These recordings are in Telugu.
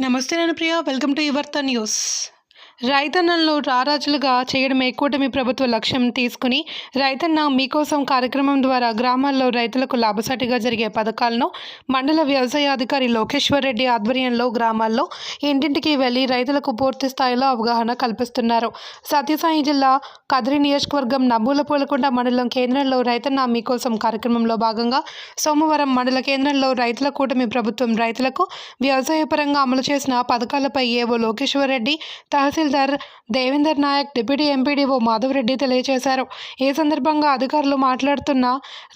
నమస్తే నేను Priya. Welcome to Yuvartha news రైతన్నలను రారాజులుగా చేయడమే కూటమి ప్రభుత్వ లక్ష్యం తీసుకుని రైతన్న మీకోసం కార్యక్రమం ద్వారా గ్రామాల్లో రైతులకు లాభసాటిగా జరిగే పథకాలను మండల వ్యవసాయ అధికారి లోకేశ్వర్ రెడ్డి ఆధ్వర్యంలో గ్రామాల్లో ఇంటింటికి వెళ్ళి రైతులకు పూర్తి స్థాయిలో అవగాహన కల్పిస్తున్నారు. సత్యసాయి జిల్లా కదిరి నియోజకవర్గం నబ్బూలపూలకుంట మండలం కేంద్రంలో రైతన్న మీకోసం కార్యక్రమంలో భాగంగా సోమవారం మండల కేంద్రంలో రైతుల కూటమి ప్రభుత్వం రైతులకు వ్యవసాయపరంగా అమలు చేసిన పథకాలపై ఏవో లోకేశ్వర్ రెడ్డి తహసీల్దార్ దేవేందర్ నాయక్ డిప్యూటీ ఎంపీడీఓ మాధవరెడ్డి తెలియజేశారు. ఈ సందర్భంగా అధికారులు మాట్లాడుతున్న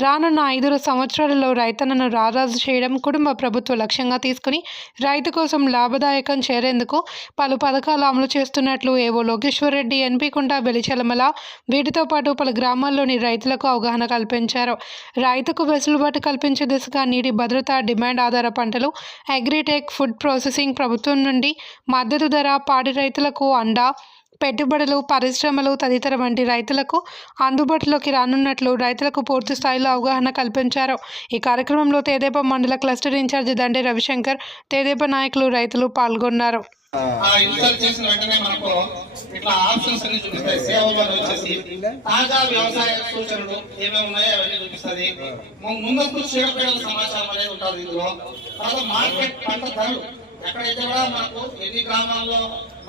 రానున్న ఐదు సంవత్సరాలలో రైతన్నను రారాజు చేయడం కుటుంబ ప్రభుత్వ లక్ష్యంగా తీసుకుని రైతు కోసం లాభదాయకం చేరేందుకు పలు పథకాలు అమలు చేస్తున్నట్లు ఏవో లోకేశ్వర్ రెడ్డి ఎన్పి కుంట వెలిచలమల వీటితో పాటు పలు గ్రామాల్లోని రైతులకు అవగాహన కల్పించారు. రైతుకు వెసులుబాటు కల్పించే దిశగా నీటి భద్రత డిమాండ్ ఆధార పంటలు అగ్రిటెక్ ఫుడ్ ప్రాసెసింగ్ ప్రభుత్వం నుండి మద్దతు ధర పాడి రైతులకు అండా పెట్టుబడులు పరిశ్రమలు తదితర వంటి రైతులకు అందుబాటులోకి రానున్నట్లు రైతులకు పూర్తి స్థాయిలో అవగాహన కల్పించారు. ఈ కార్యక్రమంలో తేదేప మండల క్లస్టర్ ఇన్ఛార్జి దండే రవిశంకర్ తేదేప నాయకులు రైతులు పాల్గొన్నారు. ఎక్కడైతే కూడా మనకు ఎన్ని గ్రామాల్లో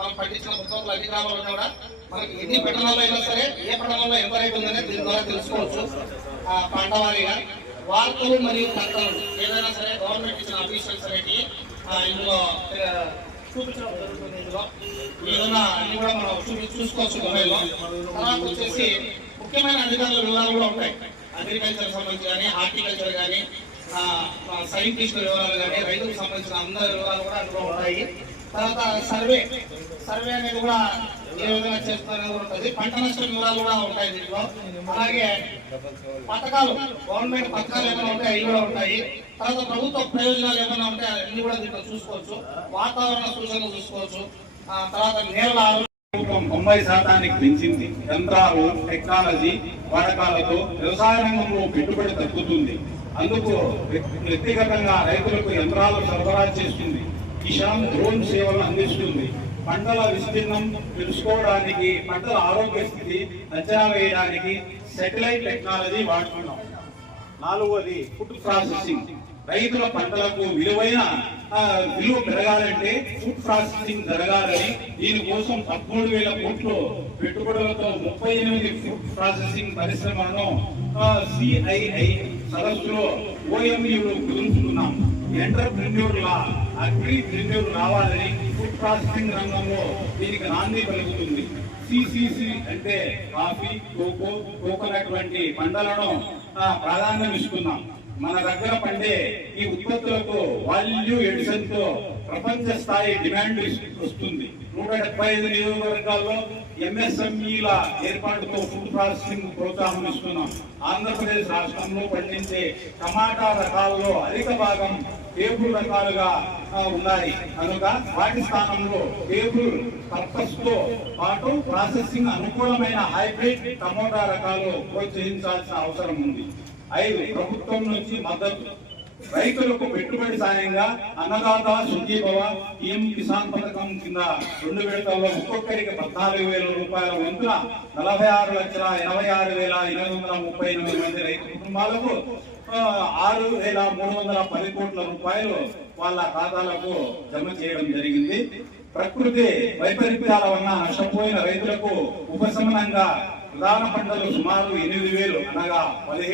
మనం పండించిన ఉత్పత్తులు అన్ని గ్రామాల్లో కూడా మనకి ఎన్ని పట్టణాల్లో అయినా సరే ఏ పట్టణంలో ఎంత ఉందనే దీని ద్వారా తెలుసుకోవచ్చు. ఆ పంట వారీగా వార్తలు మరియు ప్రకటనలు ఏదైనా సరే గవర్నమెంట్ ఇచ్చిన అఫీషియల్స్ అనేవి ఇందులో చూపించడం జరుగుతుంది ఇందులో. ఏదైనా అన్ని కూడా మనం చూపి చూసుకోవచ్చు మొబైల్లో. తర్వాత వచ్చేసి ముఖ్యమైన అధికారుల వివరాలు కూడా ఉంటాయి. అగ్రికల్చర్ సంబంధించి కానీ హార్టికల్చర్ కానీ సైంటిస్ట్ వివరాలు కానీ రైతులకు సంబంధించిన అందరి వివరాలు కూడా అందులో ఉంటాయి. తర్వాత సర్వే. సర్వే అనేది కూడా ఏ విధంగా చేస్తారనేది ఉంటుంది. పంట నష్టం వివరాలు కూడా ఉంటాయి దీంట్లో. అలాగే పథకాలు గవర్నమెంట్ పథకాలు ఏమైనా ఉంటాయి? అవి కూడా ఉంటాయి. తర్వాత ప్రభుత్వ ప్రయోజనాలు ఏమైనా ఉంటాయి అన్ని కూడా దీంట్లో చూసుకోవచ్చు. వాతావరణ సూచనలు చూసుకోవచ్చు. ఆ తర్వాత నేల ప్రభుత్వం తొంభై శాతానికి పెంచింది. యంత్రాలు టెక్నాలజీ వాడకాలతో వ్యవసాయ రంగంలో పెట్టుబడి తగ్గుతుంది. అందుకు వ్యక్తిగతంగా రైతులకు యంత్రాలు సరఫరా చేస్తుంది. కిసాన్ డ్రోన్ సేవలు అందిస్తుంది. పంటల విస్తీర్ణం తెలుసుకోవడానికి పంటల ఆరోగ్య స్థితి అంచనా వేయడానికి సెటిలైట్ టెక్నాలజీ వాడుతున్నాం. నాలుగవది ఫుడ్ ప్రాసెసింగ్ రైతుల పంటలకు విలువైన విలువ పెరగాలంటే ఫుడ్ ప్రాసెసింగ్ జరగాలని దీనికోసం పదమూడు వేల కోట్లు పెట్టుబడులతో ముప్పై ఎనిమిది ఫుడ్ ప్రాసెసింగ్ పరిశ్రమలను సిఐఐ సదస్సులో ఓఎంయూలు కుదుర్చుకున్నాం. ఎంటర్ప్రెన్యూర్లా అగ్రిప్రెన్యూర్ అగ్రి ప్రెన్యూర్ రావాలని ఫుడ్ ప్రాసెసింగ్ రంగంలో దీనికి నాంది పలుకుతుంది. సిసిసి అంటే కాఫీ కోకో కోకోనట్ వంటి పంటలను ప్రాధాన్యం ఇస్తున్నాం. మన దగ్గర పండే ఈ ఉత్పత్తులకు వాల్యూ ఎడిషన్తో ప్రపంచ స్థాయి డిమాండ్ వస్తుంది. నూట డెబ్బై ఐదు నియోజకవర్గాల్లో ఎంఎస్ఎంఈల ఏర్పాటుతో ఫుడ్ ప్రాసెసింగ్ ప్రోత్సాహం ఇస్తున్నాం. ఆంధ్రప్రదేశ్ రాష్ట్రంలో పండించే టమాటా రకాలలో అధిక భాగం టేబుల్ రకాలుగా ఉన్నాయి. కనుక వాటి స్థానంలో టేబుల్ పర్పస్తో పాటు ప్రాసెసింగ్ అనుకూలమైన హైబ్రిడ్ టమోటా రకాలు ప్రోత్సహించాల్సిన అవసరం ఉంది. ఐదు ప్రభుత్వం నుంచి మద్దతు. రైతులకు పెట్టుబడి సాయంగా అన్నదాత సుఖీభవ పిఎం కిసాన్ పథకం కింద రెండు విడతల్లో ఒక్కొక్కరికి పద్నాలుగు వేల రూపాయల వంతున నలభై ఆరు లక్షల ఎనభై ఆరు వేల ఎనిమిది వందల ముప్పై ఎనిమిది మంది రైతు కుటుంబాలకు ఆరు వేల మూడు వందల పది కోట్ల రూపాయలు వాళ్ళ ఖాతాలకు జమ చేయడం జరిగింది. ప్రకృతి వైపరీత్యాల వలన నష్టపోయిన రైతులకు ఉపశమనంగా ప్రధాన పంటలు సుమారు ఎనిమిది వేలు అనగా పదిహేను